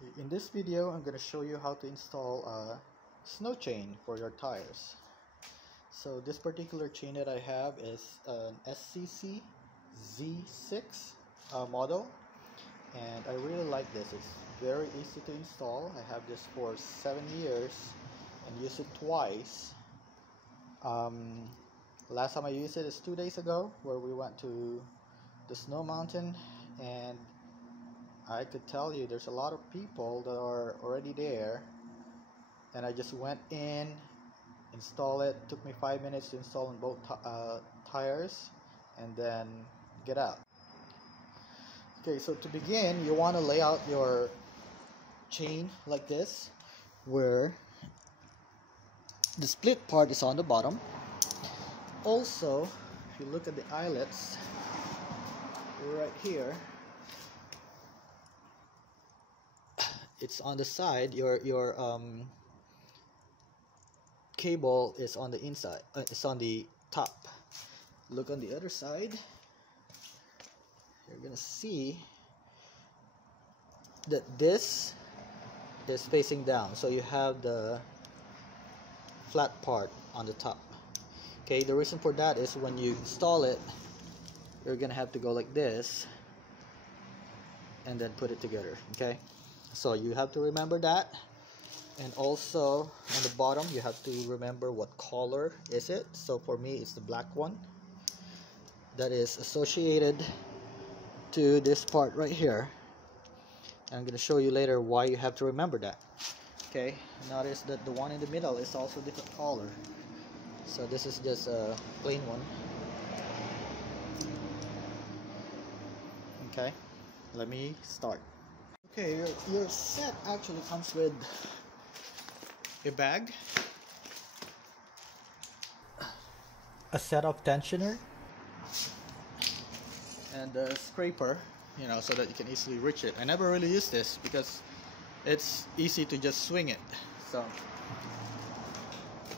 Okay, in this video, I'm going to show you how to install a snow chain for your tires. So this particular chain that I have is an SCC Z6 model, and I really like this. It's very easy to install. I have this for 7 years and used it twice. Last time I used it is 2 days ago, where we went to the snow mountain, and I could tell you there's a lot of people that are already there, and I just went in, install it. Took me 5 minutes to install on both tires, and then get out. Okay, so to begin, you want to lay out your chain like this, where the split part is on the bottom. Also, if you look at the eyelets right here, it's on the side. Your cable is on the inside. It's on the top. Look on the other side. You're gonna see that this is facing down, so you have the flat part on the top. Okay, the reason for that is when you install it, you're gonna have to go like this and then put it together. Okay, so you have to remember that. And also on the bottom, you have to remember what color is it. So for me, it's the black one that is associated to this part right here. I'm going to show you later why you have to remember that. Okay, notice that the one in the middle is also different color. So this is just a plain one. Okay, let me start. Okay, your set actually comes with a bag, a set of tensioner, and a scraper, so that you can easily reach it. I never really use this because it's easy to just swing it. So,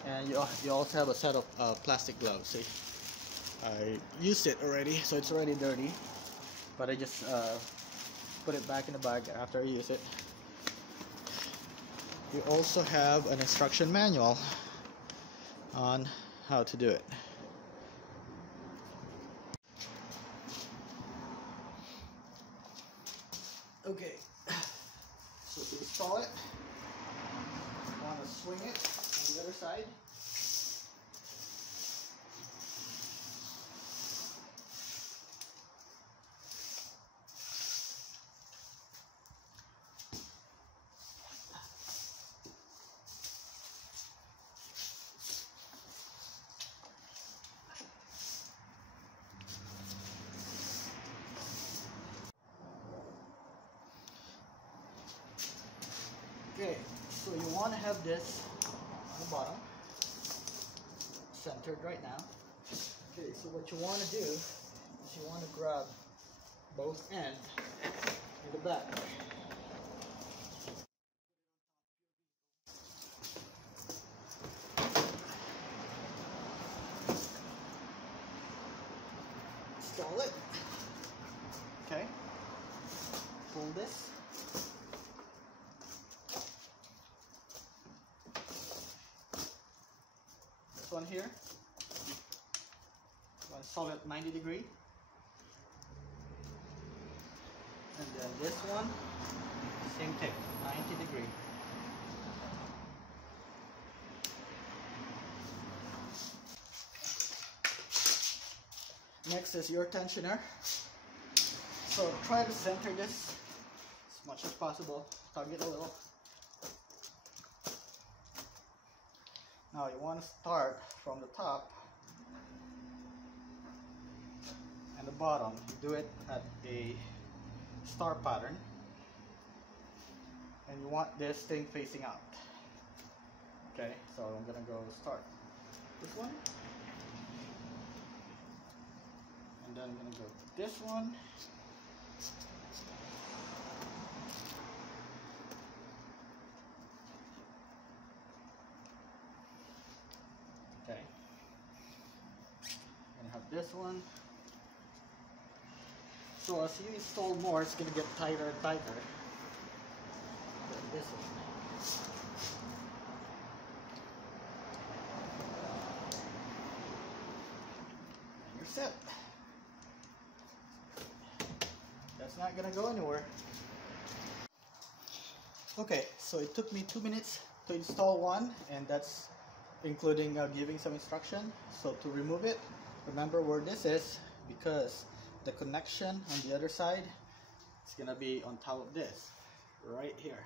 and you also have a set of plastic gloves. See, I used it already, so it's already dirty, but I just put it back in the bag after I use it. You also have an instruction manual on how to do it. Okay, so to install it, you want to swing it on the other side. Okay, so you want to have this on the bottom, centered right now. Okay, so what you want to do is you want to grab both ends in the back. Install it. Okay, pull this. One here, one solid 90 degree, and then this one, same thing, 90 degree. Next is your tensioner. So try to center this as much as possible, tug it a little. Now you want to start from the top and the bottom. You do it at a star pattern, and you want this thing facing out. Okay, so I'm gonna go start this one, and then I'm gonna go this one, okay, and have this one. So as you install more, it's gonna get tighter and tighter. this one. And you're set. That's not gonna go anywhere. Okay, so it took me 2 minutes to install one, and that's including giving some instruction. So to remove it, remember where this is, because the connection on the other side is gonna be on top of this, right here.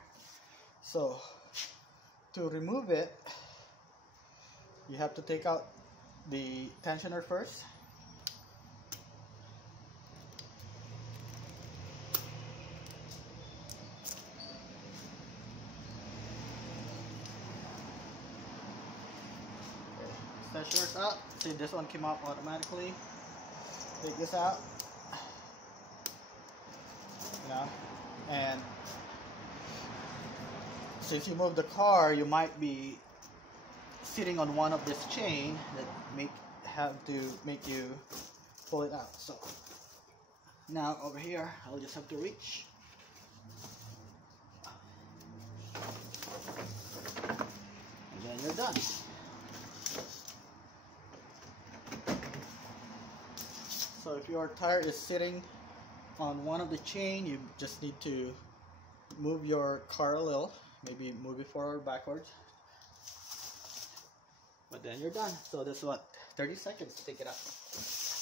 So to remove it, you have to take out the tensioner first. Tensioner's out. See, this one came out automatically. Take this out. And since you move the car, you might be sitting on one of this chain that have to make you pull it out. So now over here, I'll just have to reach. And then you're done. So if your tire is sitting on one of the chain, you just need to move your car a little, maybe move it forward or backwards. But then you're done. So that's what, 30 seconds to take it out.